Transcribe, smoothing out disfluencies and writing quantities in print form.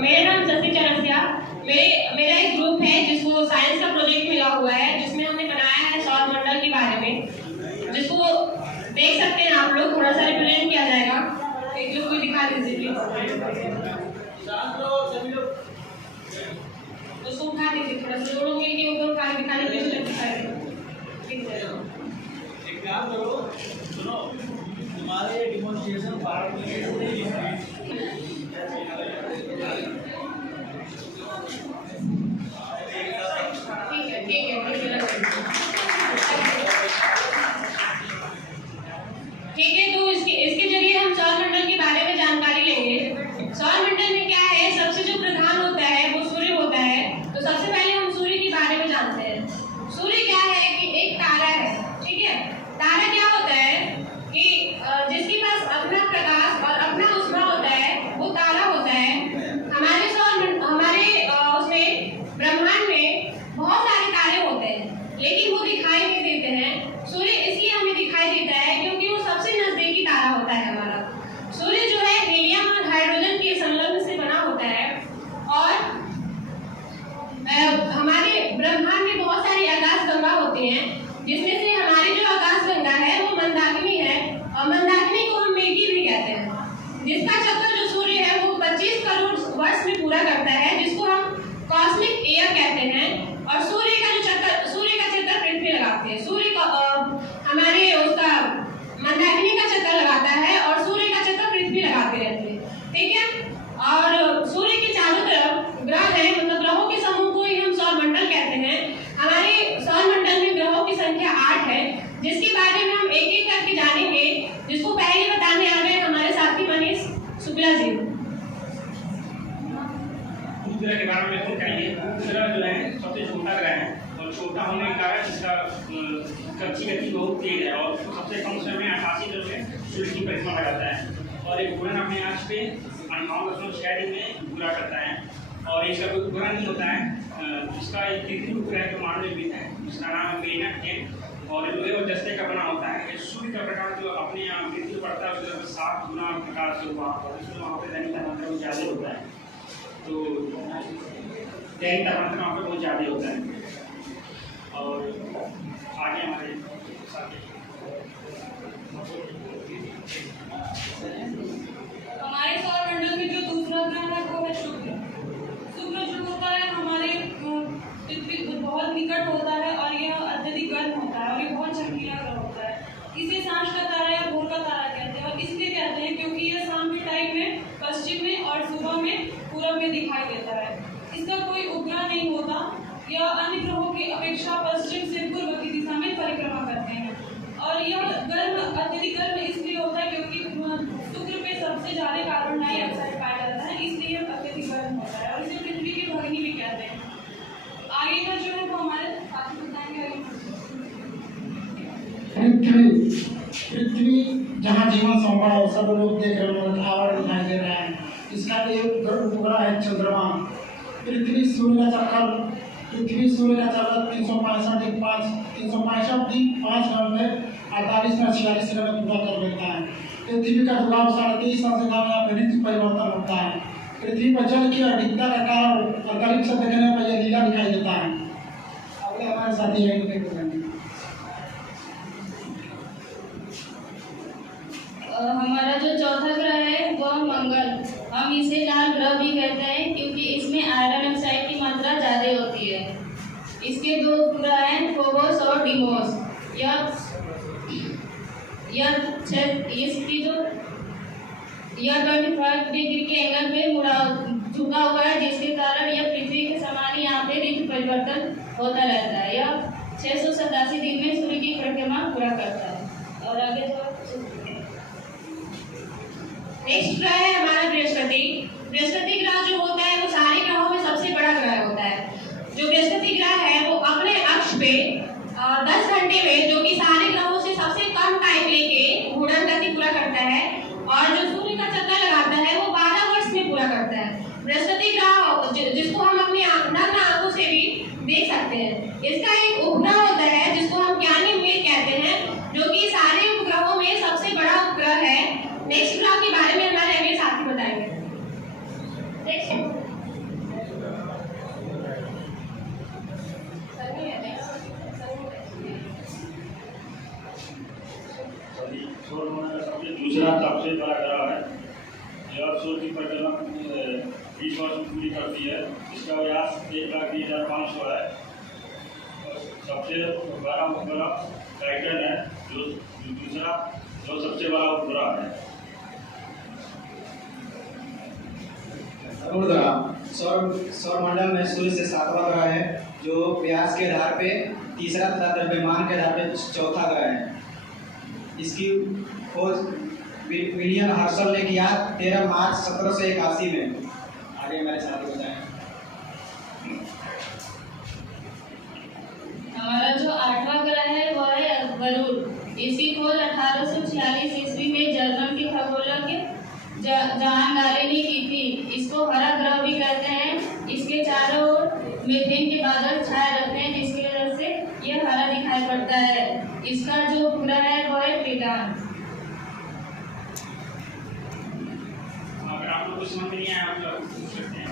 मेरा नाम जसी चरसिया। मेरा एक ग्रुप है जिसको साइंस का प्रोजेक्ट मिला हुआ है, जिसमें हमने बनाया है सौरमंडल के बारे में, जिसको देख सकते हैं आप लोग। थोड़ा सा रिप्रेजेंट किया जाएगा। एक ग्रुप को दिखा दीजिए, उसको उठा दीजिए थोड़ा सा, जोड़ों के ऊपर उठा के दिखा दीजिए। एक काम करो, सुनो, तुम्हारे डिमोन्स्ट्रेशन पार्ट में ठीक है। तो इसके जरिए हम सौरमंडल के बारे में जानकारी लेंगे। सौरमंडल में क्या है, सबसे जो प्रधान होता है वो सूर्य होता है। तो सबसे पहले हम सूर्य के बारे में जानते हैं। सूर्य क्या है कि एक तारा है, ठीक है। तारा क्या होता है कि जिसके पास अपना प्रकाश और अपना ऊष्मा होता है, वो तारा होता है। हमारे उसमें ब्रह्मांड में बहुत सारे तारे होते हैं, लेकिन वो दिखाई नहीं देते हैं। सूर्य इसलिए हमें दिखाई देता है क्योंकि वो सबसे नजदीकी तारा होता है हमारा। सूर्य जो है हीलियम और हाइड्रोजन के संलग्न से बना होता है। और हमारे ब्रह्मांड में बहुत सारी आकाशगंगा होती हैं, जिसमें से हमारी जो आकाशगंगा है वो मंदाकिनी है, और मंदाकिनी को हम मिल्की भी कहते हैं। जिसका चक्कर जो सूर्य है वो 25 करोड़ वर्ष में पूरा करता है, जिसको हम कॉस्मिक ईयर कहते हैं। और सूर्य का चक्कर पृथ्वी लगाती है। सूर्य का हमारे उसका मंदाकिनी का चक्कर लगाता है, और सूर्य का चक्कर पृथ्वी लगाती रहती है, ठीक है। और सूर्य के चारों तरफ ग्रह हैं, मतलब ग्रहों के समूह को ही हम सौरमंडल कहते हैं। हमारे सौरमंडल में ग्रहों की संख्या 8 है, जिसके बारे में हम एक एक करके जानेंगे। जिसको पहले बताने आ रहे हैं हमारे साथी मनीष शुक्ला जी। ग्रह के बारे में तो कहिए। ग्रह जो है सबसे छोटा ग्रह है, और छोटा होने के कारण इसका कक्षी गति बहुत तेज है, और सबसे कम समय में 88 दिनों में सूर्य की परिक्रमा लगाता है, और एक घूर्णन अपने आँच पे 98.6 दिन में पूरा करता है। और इसका कोई घूर्णन नहीं होता है। इसका एक कृत्रिम उपग्रह जो मानवनिर्मित है, जिसका नाम है ग्रेनेट है, और लोहे और जस्ते का बना होता है। सूर्य का प्रकाश जो अपने यहाँ पृथ्वी पर पड़ता है उसका 7 गुना प्रकाश जो वहाँ पर दैनिक तापमान ज़्यादा होता है। तो दैनिक तापमान वहाँ पर बहुत ज़्यादा होता है। और आगे हमारे सौरमंडल में जो दूसरा ग्रह है वो है शुक्र। शुक्र जो होता है हमारे पृथ्वी बहुत निकट होता है, और यह अत्यधिक गर्म होता है, और ये बहुत चमकीला ग्रह होता है। इसे सांझ का तारा या भोर का तारा कहते हैं, और इसलिए कहते हैं क्योंकि यह शाम के टाइम में पश्चिम में और सुबह में पूरब में दिखाई देता है। इसका कोई उपग्रह नहीं होता। यह अन्य ग्रहों की अपेक्षा पश्चिम से पूर्व की दिशा में परिक्रमा करते हैं। और यह अत्यधिक गर्म इसलिए होता है क्योंकि शुक्र पे सबसे ज़्यादा कार्बन डाइऑक्साइड पाया जाता है, इसलिए यह अत्यधिक गर्म होता है, और इसे पृथ्वी की भगिनी भी कहते हैं। आगे का जो है वो हमारे साथी बताएंगे। पृथ्वी जहाँ जीवन संभव है, सब लोग देख रहे हैं, टावर दिखाई दे रहा है। इसका एक उपग्रह है चंद्रमा। पृथ्वी सूर्य का चक्कर 365 दिन 5 घंटे 48 मिनट 46 सेकंड में पूरा कर लेता है। पृथ्वी का घुमाव 23.5 साल से ऋतु परिवर्तन होता है। पृथ्वी पर जल की अधिकता का कारण अंतरिक्ष से देखने पर यह नीला दिखाई देता है। अगले हमारे साथी है हमारा जो चौथा ग्रह है वह मंगल। हम इसे लाल ग्रह भी कहते हैं क्योंकि इसमें आयरन ऑक्साइड की मात्रा ज़्यादा होती है। इसके 2 ग्रह हैं, फोबोस और डीमोस। इसकी जो 25 डिग्री के एंगल पे झुका हुआ है, जिसके कारण यह पृथ्वी के समान यहाँ पे ऋतु परिवर्तन होता रहता है। यह 687 दिन में सूर्य की परिक्रमा पूरा करता है। और आगे जो नेक्स्ट ग्रह है हमारा बृहस्पति। बृहस्पति ग्रह जो होता है वो सारे ग्रहों में सबसे बड़ा ग्रह होता है। जो बृहस्पति ग्रह है वो अपने अक्ष पे 10 घंटे में, जो कि सारे ग्रहों से सबसे कम टाइम लेके घूर्णन गति पूरा करता है, और जो सूर्य का चक्कर लगाता है वो 12 वर्ष में पूरा करता है। बृहस्पति ग्रह जिसको हम अपनी नग्न आंखों से भी देख सकते हैं। इसका एक उपग्रह होता है जिसको हम ज्ञानीमेघ कहते हैं, जो कि सारे उपग्रहों में सबसे बड़ा उपग्रह है। नेक्स्ट ग्रह के बारे में हमारे अगले साथी बताएंगे। नेक्स्ट दूसरा सबसे बड़ा ग्रह है। यह सूर्य की परिक्रमा 20 वर्ष में पूरी करती है। इसका व्यास 1,20,500 है। सबसे बड़ा उपग्रह टाइटन है, जो दूसरा जो सबसे बड़ा उपग्रह है। अरुण ग्रह सौर मंडल में सूर्य से 7वां ग्रह है, जो व्यास के आधार पे तीसरा तथा द्रव्यमान के आधार पे चौथा ग्रह है। इसकी खोज विलियम हर्शल ने किया 13 मार्च 1781 में। आगे हमारे साथी बताएं। हमारा जो 8वां ग्रह है वह है गरुड़। इसकी खोज 1846 ईस्वी में जर्मन के खगोलज्ञ जॉन गालेनी ने की थी। इसको हरा ग्रह भी कहते हैं। इसके चारों ओर मीथेन के बादल छाए रहते हैं, जिसकी वजह से यह हरा दिखाई पड़ता है। इसका जो उपग्रह है वह है टिटन। अगर आप लोग को समझ नहीं आया आप लोग पूछ सकते हैं।